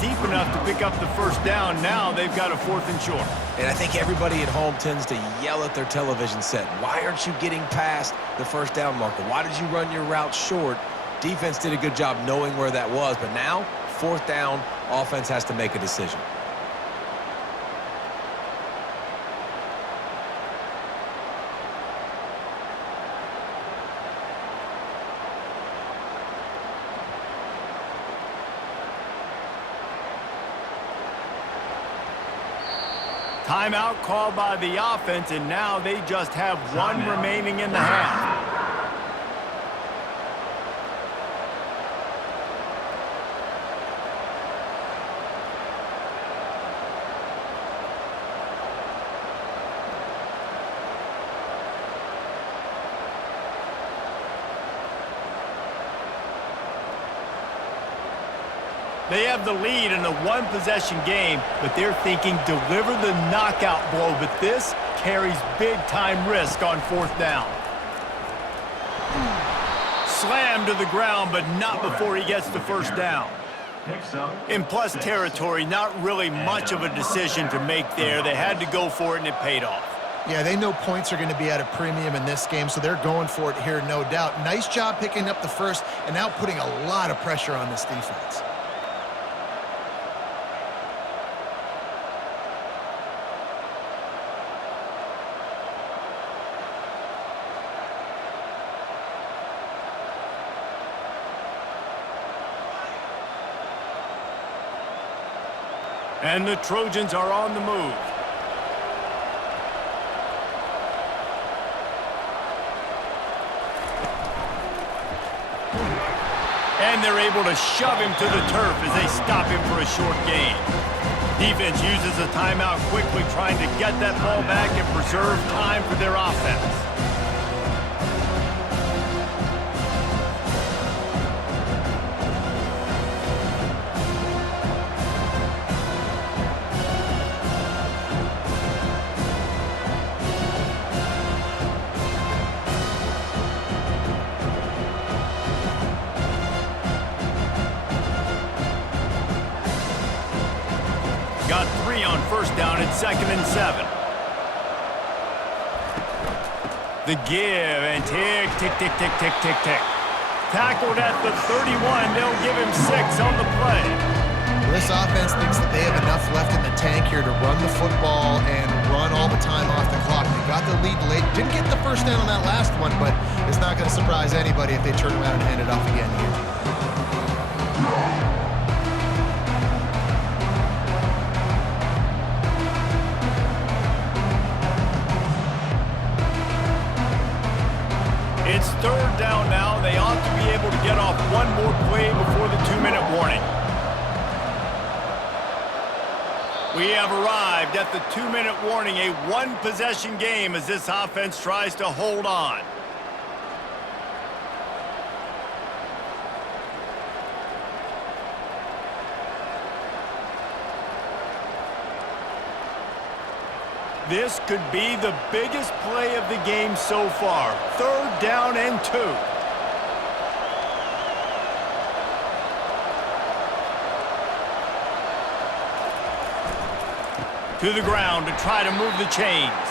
Deep enough to pick up the first down. Now they've got a 4th and short. And I think everybody at home tends to yell at their television set. Why aren't you getting past the first down marker? Why did you run your route short? Defense did a good job knowing where that was, but now 4th down, offense has to make a decision. Timeout called by the offense, and now they just have one remaining in the half. They have the lead in a one-possession game, but they're thinking deliver the knockout blow, but this carries big-time risk on 4th down. Slammed to the ground, but not before he gets the first down. In plus territory, not really much of a decision to make there. They had to go for it, and it paid off. Yeah, they know points are going to be at a premium in this game, so they're going for it here, no doubt. Nice job picking up the first and now putting a lot of pressure on this defense. And the Trojans are on the move. And they're able to shove him to the turf as they stop him for a short gain. Defense uses a timeout quickly, trying to get that ball back and preserve time for their offense. Got 3 on first down at 2nd and 7. The give and tick, tick, tick, tick, tick, tick, tick. Tackled at the 31. They'll give him 6 on the play. This offense thinks that they have enough left in the tank here to run the football and run all the time off the clock. They got the lead late. Didn't get the first down on that last one, but it's not going to surprise anybody if they turn around and hand it off again here. It's 3rd down now. They ought to be able to get off one more play before the 2-minute warning. We have arrived at the 2-minute warning, a one-possession game as this offense tries to hold on. This could be the biggest play of the game so far. 3rd down and 2. To the ground to try to move the chains.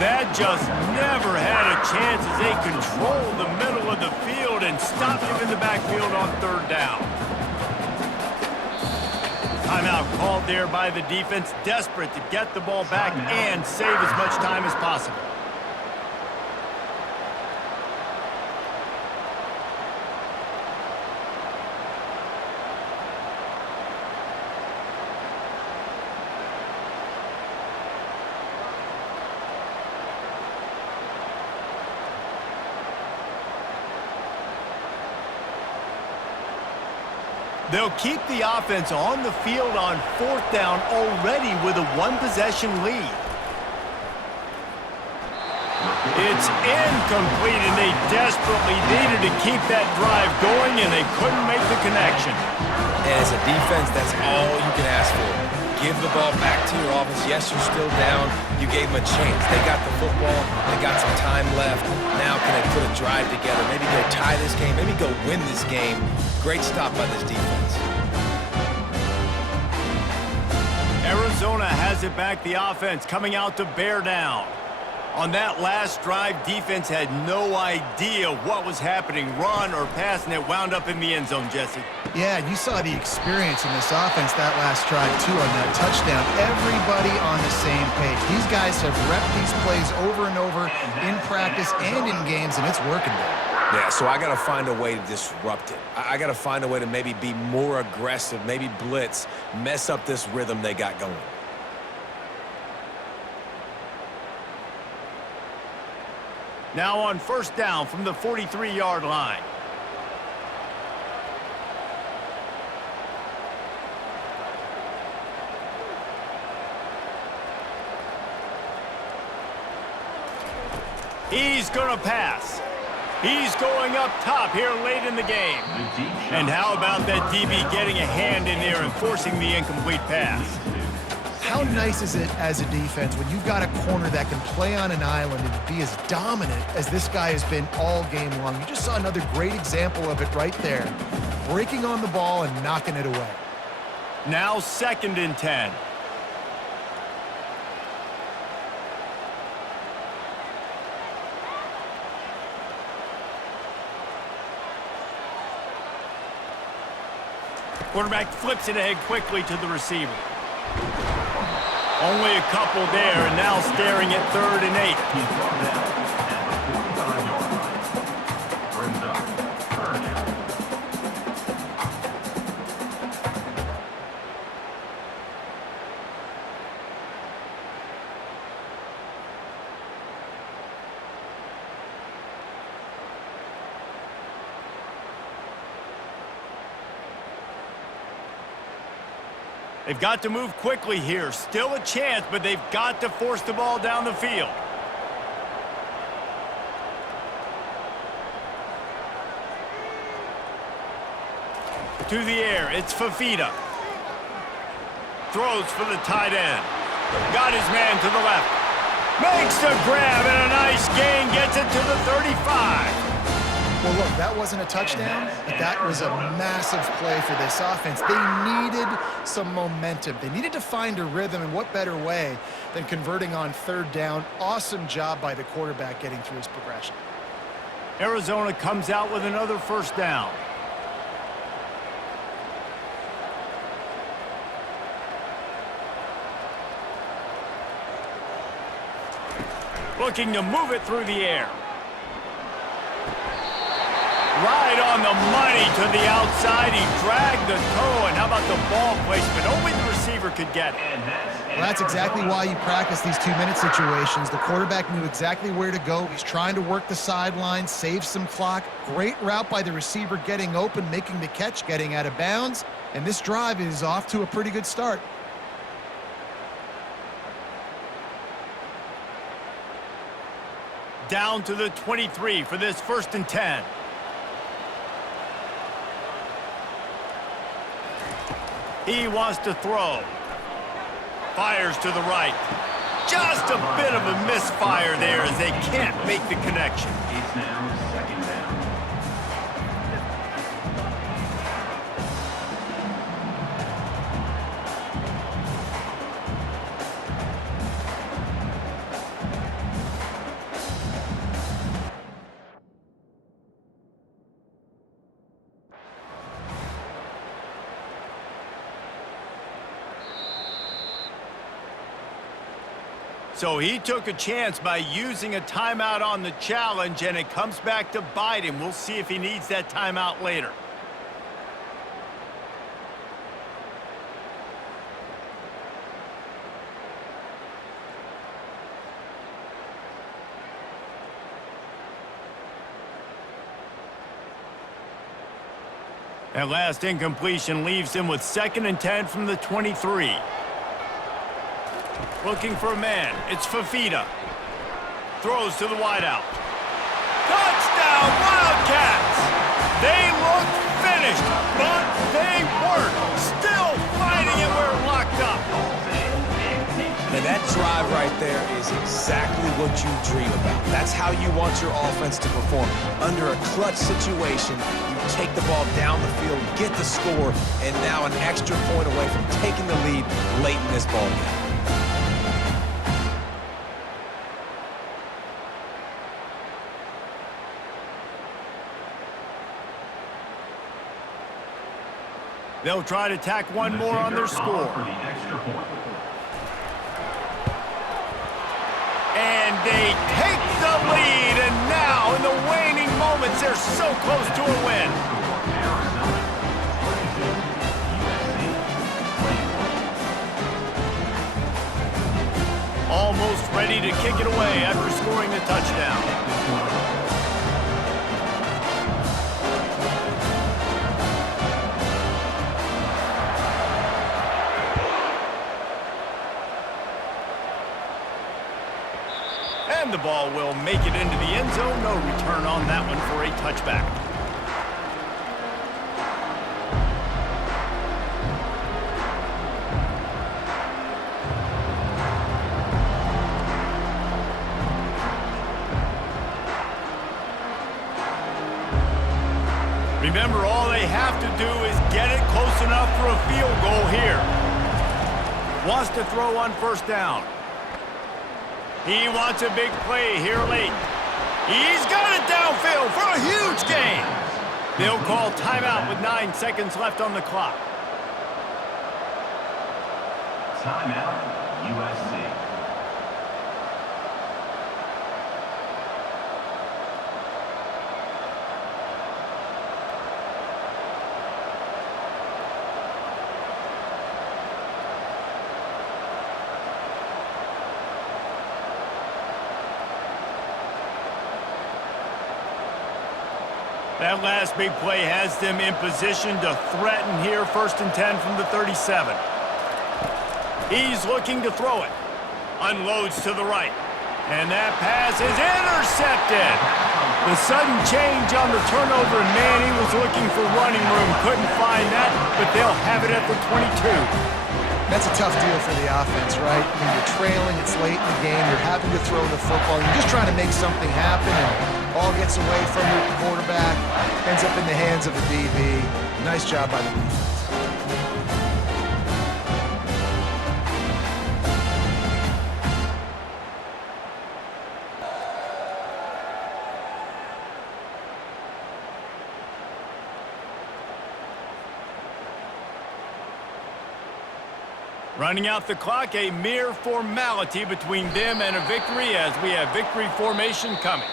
That just never had a chance as they controlled the middle of the field and stopped him in the backfield on 3rd down. Timeout called there by the defense, desperate to get the ball back and save as much time as possible. They'll keep the offense on the field on 4th down already with a one-possession lead. It's incomplete, and they desperately needed to keep that drive going, and they couldn't make the connection. And as a defense, that's all you can ask for. Give the ball back to your offense. Yes, you're still down. You gave them a chance. They got the football. They got some time left. Now can they put a drive together? Maybe go tie this game. Maybe go win this game. Great stop by this defense. gives it back. The offense coming out to bear down. On that last drive, defense had no idea what was happening, run or pass, and it wound up in the end zone, Jesse. Yeah, you saw the experience in this offense that last drive, too, on that touchdown. Everybody on the same page. These guys have repped these plays over and over in practice and in games, and it's working there. Yeah, so I got to find a way to disrupt it. I got to find a way to maybe be more aggressive, maybe blitz, mess up this rhythm they got going. Now on first down from the 43-yard line. He's going to pass. He's going up top here late in the game. And how about that DB getting a hand in there and forcing the incomplete pass? How nice is it as a defense when you've got a corner that can play on an island and be as dominant as this guy has been all game long? You just saw another great example of it right there. Breaking on the ball and knocking it away. Now 2nd and 10. Quarterback flips it ahead quickly to the receiver. Only a couple there, and now staring at 3rd and 8. They've got to move quickly here. Still a chance, but they've got to force the ball down the field. To the air, it's Fafita. Throws for the tight end. Got his man to the left. Makes the grab, and a nice gain. Gets it to the 35. Well, look, that wasn't a touchdown, but that was a massive play for this offense. They needed some momentum. They needed to find a rhythm, and what better way than converting on 3rd down. Awesome job by the quarterback getting through his progression. Arizona comes out with another first down. Looking to move it through the air. Right on the money to the outside. He dragged the toe, and how about the ball placement? Only the receiver could get it. Well, that's exactly why you practice these 2-minute situations. The quarterback knew exactly where to go. He's trying to work the sideline, save some clock. Great route by the receiver getting open, making the catch, getting out of bounds. And this drive is off to a pretty good start. Down to the 23 for this 1st and 10. He wants to throw. Fires to the right. Just a bit of a misfire there as they can't make the connection. It's now 2nd down. So he took a chance by using a timeout on the challenge, and it comes back to bite him. We'll see if he needs that timeout later. That last incompletion leaves him with 2nd and 10 from the 23. Looking for a man. It's Fafita. Throws to the wideout. Touchdown, Wildcats! They look finished, but they weren't. Still fighting it. We're locked up. And that drive right there is exactly what you dream about. That's how you want your offense to perform. Under a clutch situation, you take the ball down the field, get the score, and now an extra point away from taking the lead late in this ball game. They'll try to tack one more on their score. And they take the lead, and now in the waning moments, they're so close to a win. Almost ready to kick it away after scoring the touchdown. And the ball will make it into the end zone. No return on that one for a touchback. Remember, all they have to do is get it close enough for a field goal here. Wants to throw on first down. He wants a big play here late. He's got it downfield for a huge gain. They'll call timeout with 9 seconds left on the clock. Timeout, USC. That last big play has them in position to threaten here, 1st and 10 from the 37. He's looking to throw it. Unloads to the right. And that pass is intercepted. The sudden change on the turnover, and man, he was looking for running room. Couldn't find that, but they'll have it at the 22. That's a tough deal for the offense, right? When you're trailing, it's late in the game, you're having to throw the football. You're just trying to make something happen, and ball gets away from your quarterback, ends up in the hands of the DB. Nice job by the defense. Running out the clock, a mere formality between them and a victory as we have victory formation coming.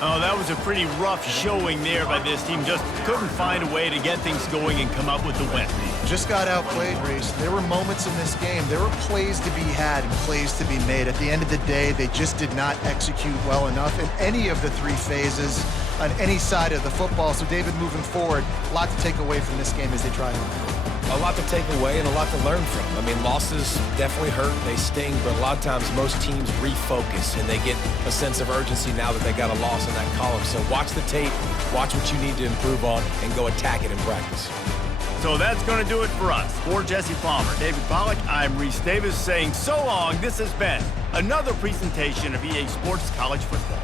Oh, that was a pretty rough showing there by this team. Just couldn't find a way to get things going and come up with the win. Just got outplayed, Reese. There were moments in this game. There were plays to be had and plays to be made. At the end of the day, they just did not execute well enough in any of the 3 phases on any side of the football. So, David, moving forward, a lot to take away from this game as they try to improve. A lot to take away and a lot to learn from. I mean, losses definitely hurt, they sting, but a lot of times most teams refocus and they get a sense of urgency now that they got a loss in that column. So watch the tape, watch what you need to improve on, and go attack it in practice. So that's going to do it for us. For Jesse Palmer, David Pollack, I'm Reese Davis saying so long. This has been another presentation of EA Sports College Football.